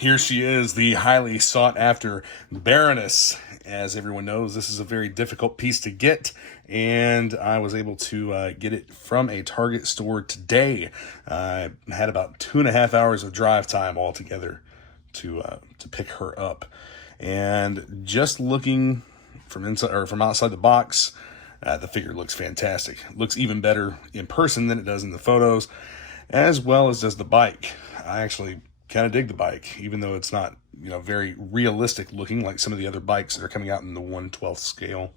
Here she is, the highly sought after Baroness. As everyone knows, this is a very difficult piece to get, and I was able to get it from a Target store today. I had about 2.5 hours of drive time altogether to pick her up, and just looking from inside or from outside the box, the figure looks fantastic. It looks even better in person than it does in the photos, as well as does the bike. I actually kind of dig the bike, even though it's not, very realistic looking like some of the other bikes that are coming out in the 1/12 scale.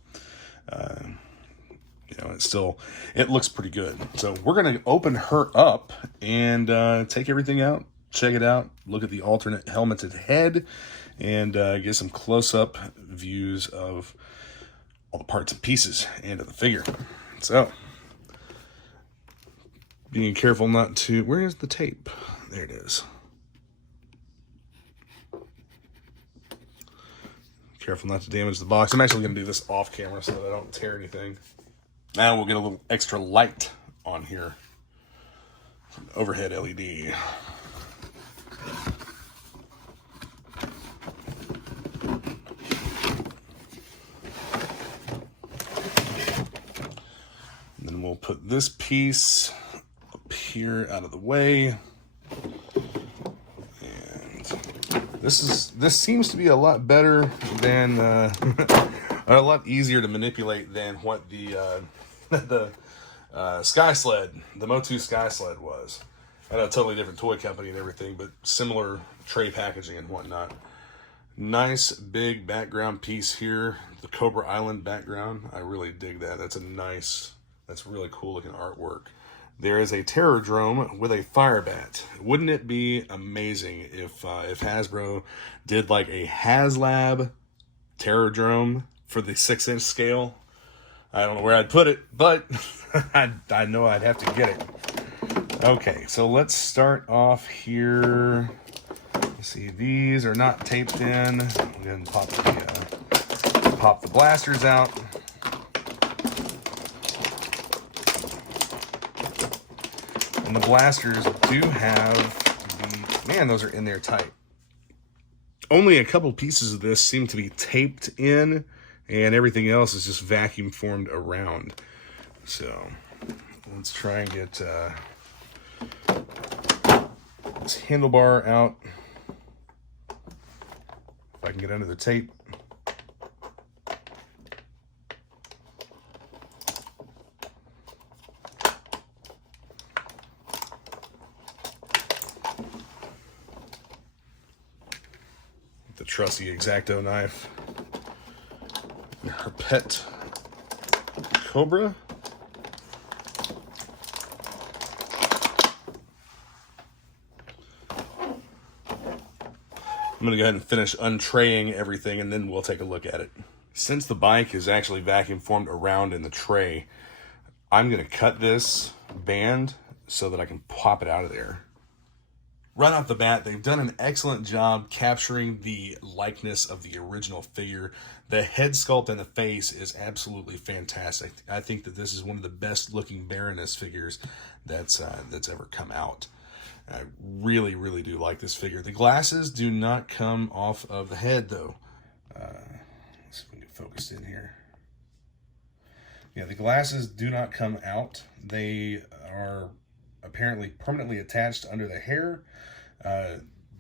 It looks pretty good. So we're going to open her up and take everything out, check it out, look at the alternate helmeted head, and get some close-up views of all the parts and pieces and of the figure. So, being careful not to... Where is the tape? There it is. Careful not to damage the box. I'm actually going to do this off camera so that I don't tear anything. Now we'll get a little extra light on here. An overhead LED. And then we'll put this piece up here out of the way. This seems to be a lot better than a lot easier to manipulate than what the Sky Sled, the Motu Sky Sled was. At a totally different toy company and everything, but similar tray packaging and whatnot. Nice big background piece here, the Cobra Island background. I really dig that. That's really cool looking artwork. There is a Terrordrome with a fire bat. Wouldn't it be amazing if Hasbro did like a HasLab Terrordrome for the 6-inch scale? I don't know where I'd put it, but I know I'd have to get it. Okay, so let's start off here. Let's see, these are not taped in. I'm going to pop the blasters out. And the blasters do have man, those are in there tight. Only a couple pieces of this seem to be taped in, and everything else is just vacuum formed around. So let's try and get this handlebar out. If I can get under the tape. The trusty X-Acto knife. Her pet Cobra. I'm going to go ahead and finish untraying everything, and then we'll take a look at it. Since the bike is actually vacuum formed around in the tray, I'm going to cut this band so that I can pop it out of there. Right off the bat, they've done an excellent job capturing the likeness of the original figure. The head sculpt and the face is absolutely fantastic. I think that this is one of the best looking Baroness figures that's ever come out. I really, really do like this figure. The glasses do not come off of the head, though. Let's see if we can get focused in here. Yeah, the glasses do not come out. They are apparently permanently attached under the hair.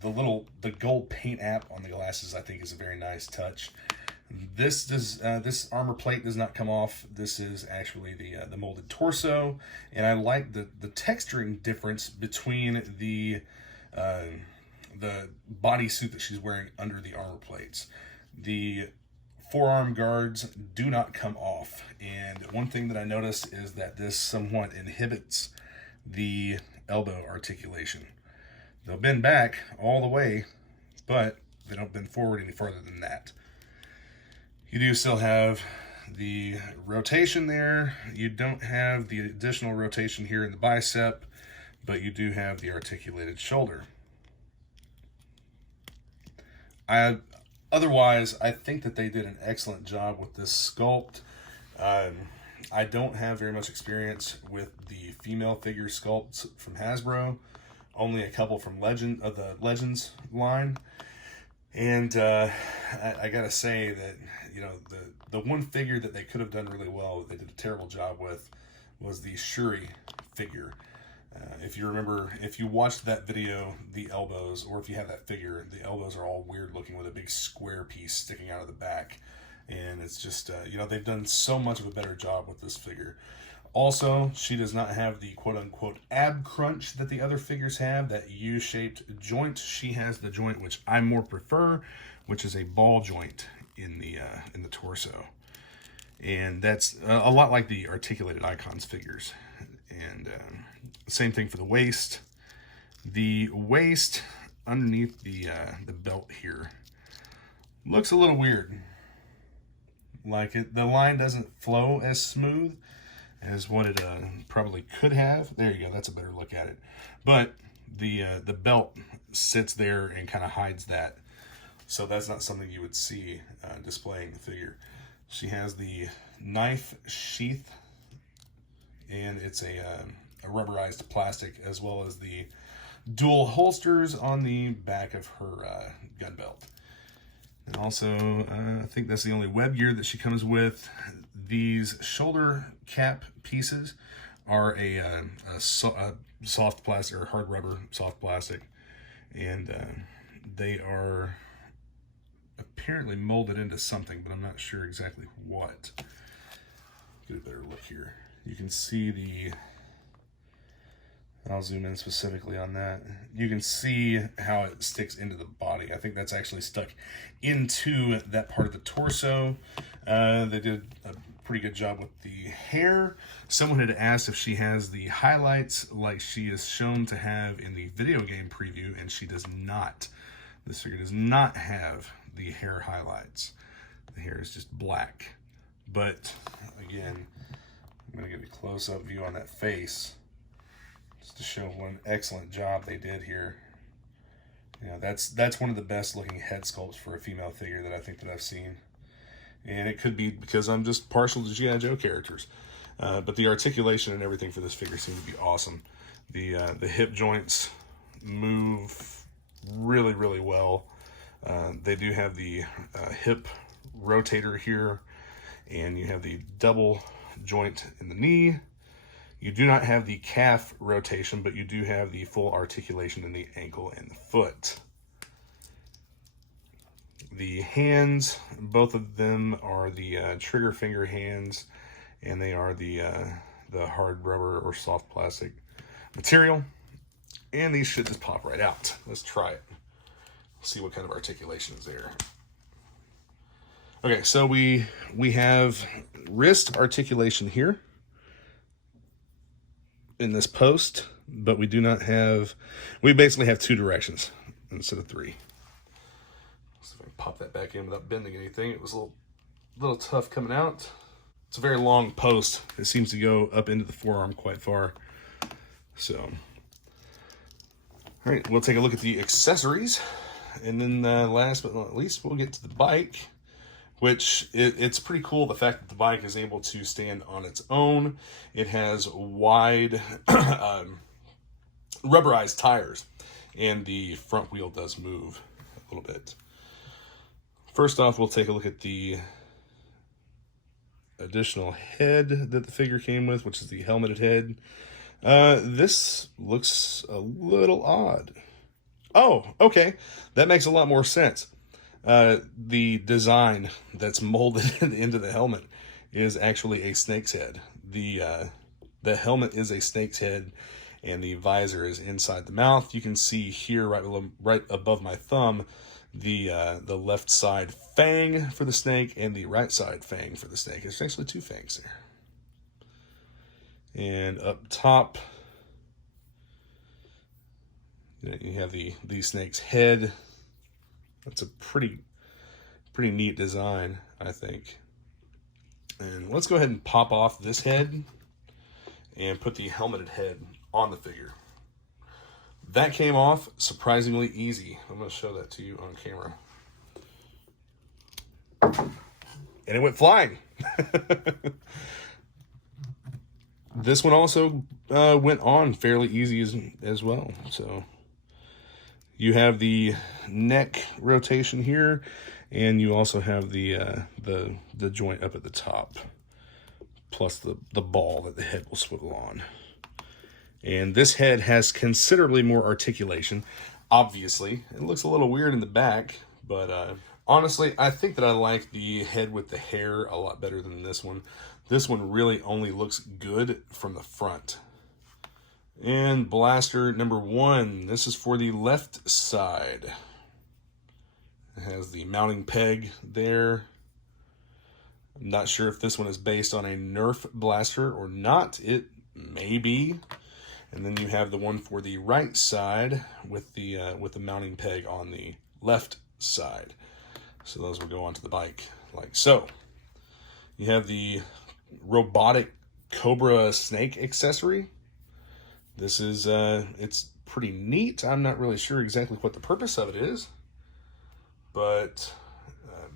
The gold paint app on the glasses, I think, is a very nice touch. This armor plate does not come off. This is actually the molded torso, and I like the texturing difference between the bodysuit that she's wearing under the armor plates. The forearm guards do not come off, and one thing that I noticed is that this somewhat inhibits the elbow articulation. They'll bend back all the way, but they don't bend forward any further than that. You do still have the rotation there. You don't have the additional rotation here in the bicep, but you do have the articulated shoulder. Otherwise, I think that they did an excellent job with this sculpt. I don't have very much experience with the female figure sculpts from Hasbro. Only a couple from the Legends line. And I gotta say that, you know, the one figure that they could have done really well, that they did a terrible job with, was the Shuri figure. If you remember, if you watched that video, the elbows, or if you have that figure, the elbows are all weird looking with a big square piece sticking out of the back. And it's just, you know, they've done so much of a better job with this figure. Also, she does not have the quote-unquote ab crunch that the other figures have, that U-shaped joint. She has the joint which I more prefer, which is a ball joint in the torso. And that's a lot like the Articulated Icons figures. And same thing for the waist. The waist underneath the belt here looks a little weird. Like the line doesn't flow as smooth as what it probably could have. There you go, that's a better look at it. But the belt sits there and kind of hides that. So that's not something you would see displaying the figure. She has the knife sheath, and it's a rubberized plastic, as well as the dual holsters on the back of her gun belt. And also, I think that's the only web gear that she comes with. These shoulder cap pieces are a soft plastic, or hard rubber soft plastic, and they are apparently molded into something, but I'm not sure exactly what. Get a better look here. You can see the, I'll zoom in specifically on that. You can see how it sticks into the body. I think that's actually stuck into that part of the torso. They did a pretty good job with the hair. Someone had asked if she has the highlights like she is shown to have in the video game preview, and she does not. This figure does not have the hair highlights. The hair is just black. But again, I'm going to give a close-up view on that face, just to show what an excellent job they did here. You know, that's one of the best looking head sculpts for a female figure that I think that I've seen. And it could be because I'm just partial to GiJoe characters. But the articulation and everything for this figure seems to be awesome. The hip joints move really, really well. They do have the hip rotator here, and you have the double joint in the knee. You do not have the calf rotation, but you do have the full articulation in the ankle and the foot. The hands, both of them are the trigger finger hands, and they are the hard rubber or soft plastic material. And these should just pop right out. Let's try it. See what kind of articulation is there. Okay, so we have wrist articulation here in this post, but we do not have, we basically have two directions instead of three. So if I can pop that back in without bending anything, it was a little tough coming out. It's a very long post. It seems to go up into the forearm quite far. So, all right, we'll take a look at the accessories. And then last but not least, we'll get to the bike, which it's pretty cool, the fact that the bike is able to stand on its own. It has wide rubberized tires, and the front wheel does move a little bit. First off, we'll take a look at the additional head that the figure came with, which is the helmeted head. This looks a little odd. Oh, okay. That makes a lot more sense. The design that's molded into the helmet is actually a snake's head. The helmet is a snake's head, and the visor is inside the mouth. You can see here, right above my thumb, the left side fang for the snake and the right side fang for the snake. It's actually two fangs there. And up top, you have the snake's head. That's a pretty neat design, I think. And let's go ahead and pop off this head and put the helmeted head on the figure. That came off surprisingly easy. I'm going to show that to you on camera. And it went flying. This one also went on fairly easy as well. So You have the neck rotation here, and you also have the joint up at the top, plus the ball that the head will swivel on. And this head has considerably more articulation. Obviously, it looks a little weird in the back, but honestly, I think that I like the head with the hair a lot better than this one. This one really only looks good from the front. And blaster number 1. This is for the left side. It has the mounting peg there. I'm not sure if this one is based on a Nerf blaster or not. It may be. And then you have the one for the right side with the mounting peg on the left side. So those will go onto the bike like so. You have the robotic Cobra snake accessory. This is, it's pretty neat. I'm not really sure exactly what the purpose of it is, but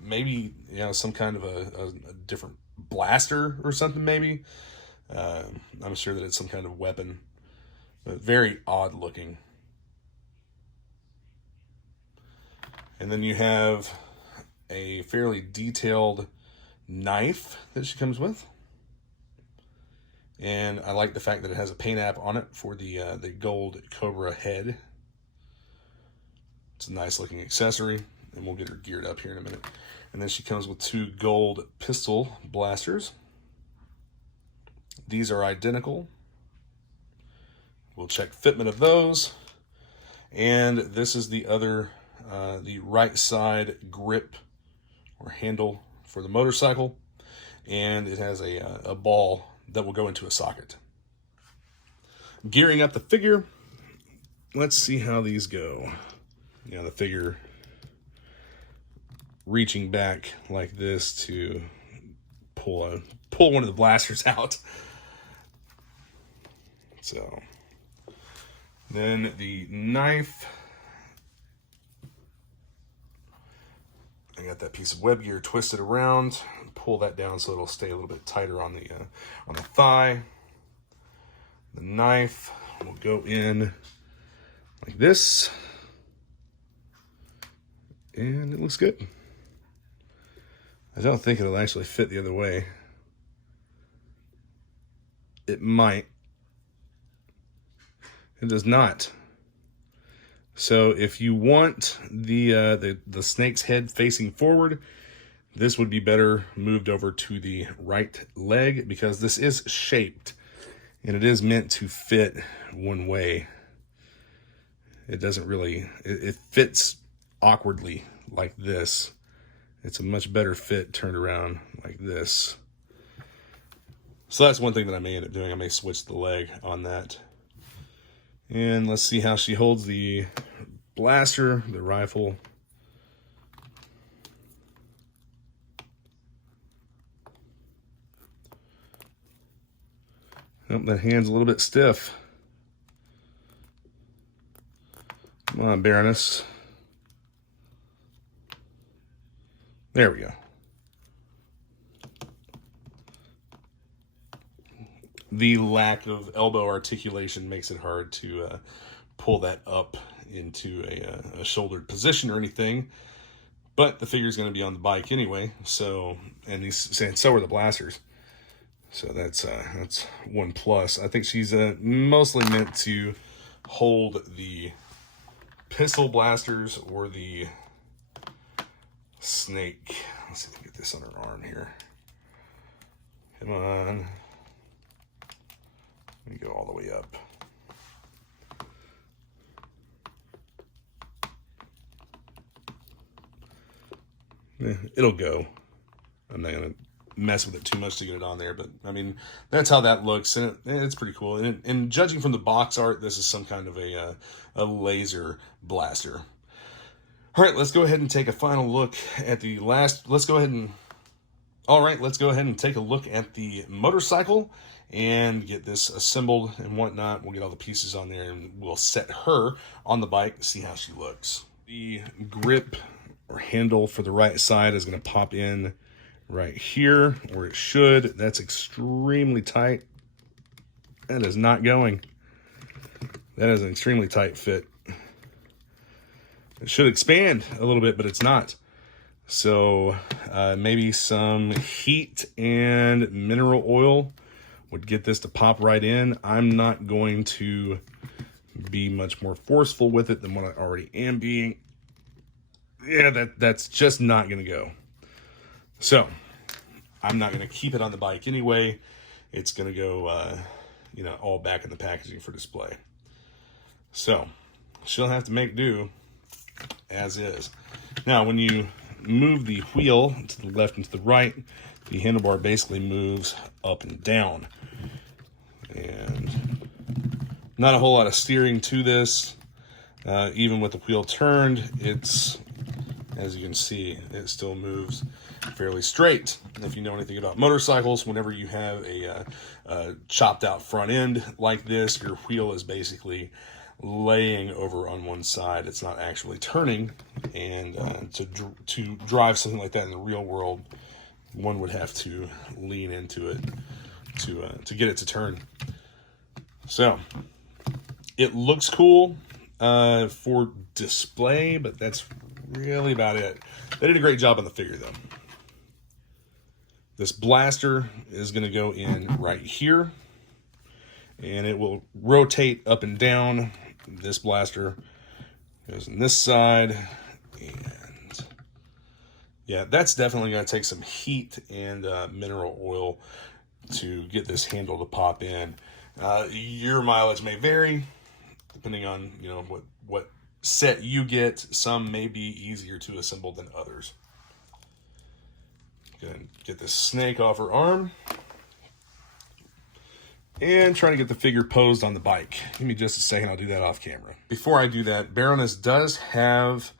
maybe, you know, some kind of a different blaster or something maybe. I'm sure that it's some kind of weapon, but very odd looking. And then you have a fairly detailed knife that she comes with. And I like the fact that it has a paint app on it for the gold Cobra head. It's a nice looking accessory, and we'll get her geared up here in a minute. And then she comes with 2 gold pistol blasters. These are identical. We'll check fitment of those. And this is the other, the right side grip or handle for the motorcycle. And it has a ball that will go into a socket. Gearing up the figure, let's see how these go. You know, the figure reaching back like this to pull one of the blasters out. So then the knife, I got that piece of web gear twisted around. Pull that down so it'll stay a little bit tighter on the thigh. The knife will go in like this, and it looks good. I don't think it'll actually fit the other way. It might. It does not. So if you want the snake's head facing forward, this would be better moved over to the right leg, because this is shaped and it is meant to fit one way. It doesn't really, it fits awkwardly like this. It's a much better fit turned around like this. So that's one thing that I may end up doing. I may switch the leg on that. And let's see how she holds the blaster, the rifle. Oh, that hand's a little bit stiff. Come on, Baroness. There we go. The lack of elbow articulation makes it hard to pull that up into a shouldered position or anything. But the figure's going to be on the bike anyway, so so are the blasters. So that's one plus. I think she's mostly meant to hold the pistol blasters or the snake. Let's see if we can get this on her arm here. Come on. Let me go all the way up. It'll go. I'm not going to mess with it too much to get it on there, but I mean, that's how that looks, and it's pretty cool. And judging from the box art, this is some kind of a laser blaster. All right, let's go ahead and take a final look at the last. Let's go ahead and take a look at the motorcycle and get this assembled and whatnot. We'll get all the pieces on there and we'll set her on the bike and see how she looks. The grip or handle for the right side is going to pop in right here where it should. That's extremely tight. That is not going. That is an extremely tight fit. It should expand a little bit, but it's not. So maybe some heat and mineral oil would get this to pop right in. I'm not going to be much more forceful with it than what I already am being. Yeah, that's just not going to go. So I'm not going to keep it on the bike anyway. It's going to go, you know, all back in the packaging for display. So she'll have to make do as is. Now, when you move the wheel to the left and to the right, the handlebar basically moves up and down. And not a whole lot of steering to this. Even with the wheel turned, it's, as you can see, it still moves fairly straight. If you know anything about motorcycles, whenever you have a chopped out front end like this, your wheel is basically laying over on one side. It's not actually turning. And to drive something like that in the real world, one would have to lean into it to get it to turn. So it looks cool for display, but that's really about it. They did a great job on the figure though. This blaster is going to go in right here, and it will rotate up and down. This blaster goes on this side, and yeah, that's definitely going to take some heat and mineral oil to get this handle to pop in. Your mileage may vary depending on, you know, what set you get. Some may be easier to assemble than others. Gonna get this snake off her arm and try to get the figure posed on the bike. Give me just a second, I'll do that off camera. Before I do that, Baroness does have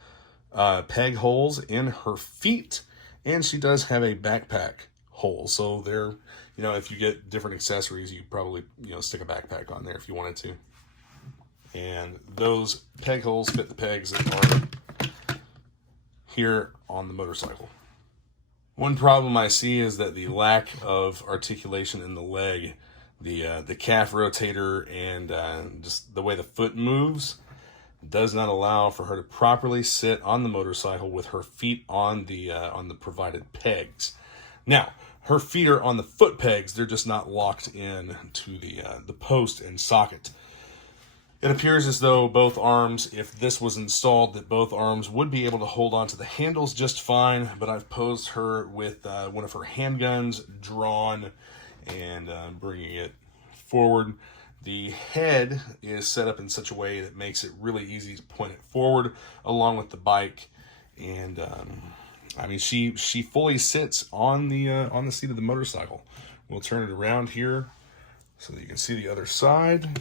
peg holes in her feet, and she does have a backpack hole. So there, you know, if you get different accessories, you probably, you know, stick a backpack on there if you wanted to. And those peg holes fit the pegs that are here on the motorcycle. One problem I see is that the lack of articulation in the leg, the calf rotator, and just the way the foot moves does not allow for her to properly sit on the motorcycle with her feet on the provided pegs. Now, her feet are on the foot pegs; they're just not locked in to the post and socket. It appears as though both arms, if this was installed, that both arms would be able to hold onto the handles just fine, but I've posed her with one of her handguns drawn and bringing it forward. The head is set up in such a way that makes it really easy to point it forward along with the bike. And I mean, she fully sits on the seat of the motorcycle. We'll turn it around here so that you can see the other side.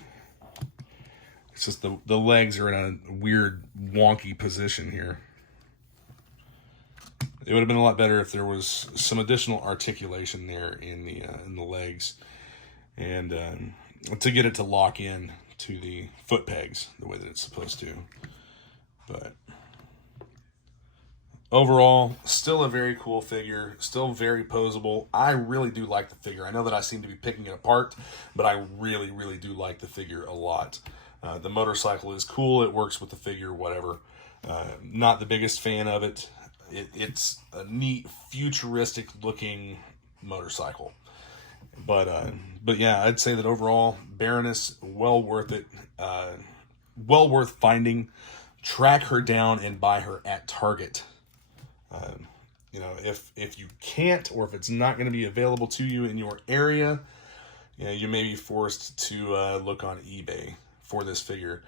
It's just the legs are in a weird, wonky position here. It would have been a lot better if there was some additional articulation there in the legs, and to get it to lock in to the foot pegs the way that it's supposed to. But overall, still a very cool figure, still very posable. I really do like the figure. I know that I seem to be picking it apart, but I really, really do like the figure a lot. The motorcycle is cool. It works with the figure, whatever. Not the biggest fan of it. It's a neat, futuristic-looking motorcycle. But yeah, I'd say that overall, Baroness, well worth it. Well worth finding. Track her down and buy her at Target. You know, if you can't, or if it's not going to be available to you in your area, you know, you may be forced to look on eBay for this figure.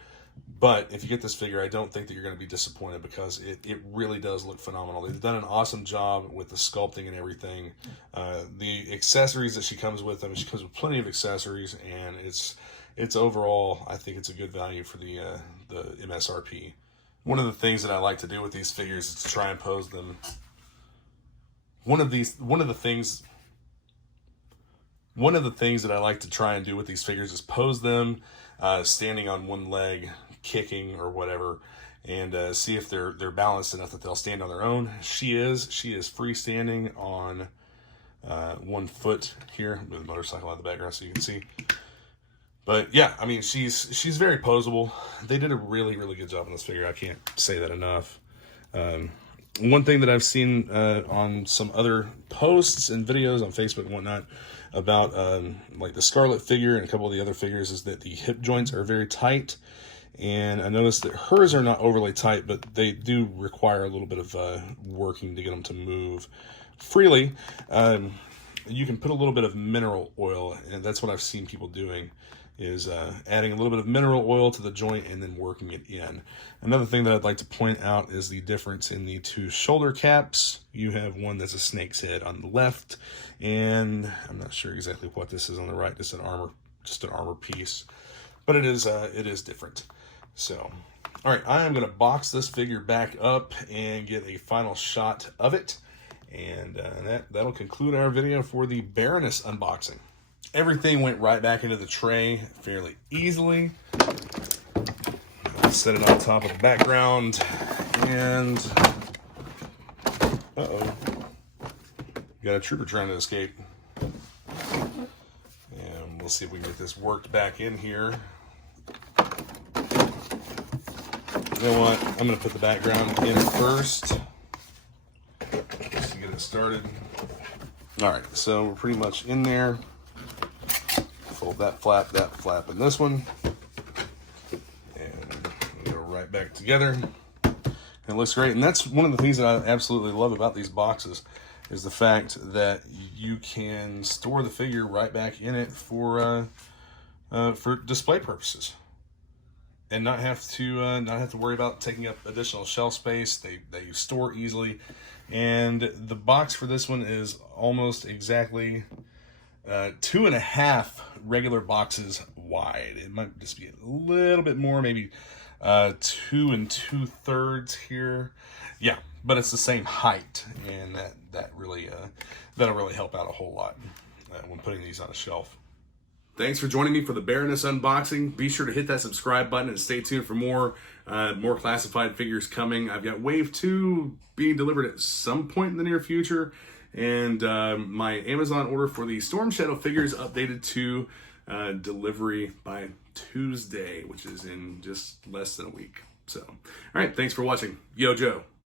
But if you get this figure, I don't think that you're going to be disappointed, because it really does look phenomenal. They've done an awesome job with the sculpting and everything. The accessories that she comes with, I mean, she comes with plenty of accessories, and it's overall, I think it's a good value for the MSRP. One of the things that I like to do with these figures is to try and pose them. One of the things that I like to try and do with these figures is pose them standing on one leg, kicking or whatever, and see if they're balanced enough that they'll stand on their own. She is freestanding on one foot here. Move the motorcycle out of the background so you can see. But yeah, I mean, she's very posable. They did a really, really good job on this figure. I can't say that enough. One thing that I've seen on some other posts and videos on Facebook and whatnot about like the Scarlet figure and a couple of the other figures is that the hip joints are very tight. And I noticed that hers are not overly tight, but they do require a little bit of working to get them to move freely. You can put a little bit of mineral oil, and that's what I've seen people doing, is adding a little bit of mineral oil to the joint and then working it in. Another thing that I'd like to point out is the difference in the two shoulder caps. You have one that's a snake's head on the left, and I'm not sure exactly what this is on the right. Just an armor piece, but it is different. So, all right, I am going to box this figure back up and get a final shot of it, and that'll conclude our video for the Baroness unboxing. Everything went right back into the tray fairly easily. I'll set it on top of the background, and got a trooper trying to escape. And we'll see if we can get this worked back in here. You know what? I'm going to put the background in first just to get it started. All right, so we're pretty much in there. Fold that flap, and this one. And go right back together. And it looks great. And that's one of the things that I absolutely love about these boxes is the fact that you can store the figure right back in it for display purposes. And not have to worry about taking up additional shelf space. They store easily, and the box for this one is almost exactly 2.5 regular boxes wide. It might just be a little bit more, maybe 2 2/3 here. Yeah, but it's the same height, and that'll really help out a whole lot when putting these on a shelf. Thanks for joining me for the Baroness unboxing. Be sure to hit that subscribe button and stay tuned for more classified figures coming. I've got Wave 2 being delivered at some point in the near future. And my Amazon order for the Storm Shadow figures updated to delivery by Tuesday, which is in just less than a week. So, all right, thanks for watching. Yo, Joe.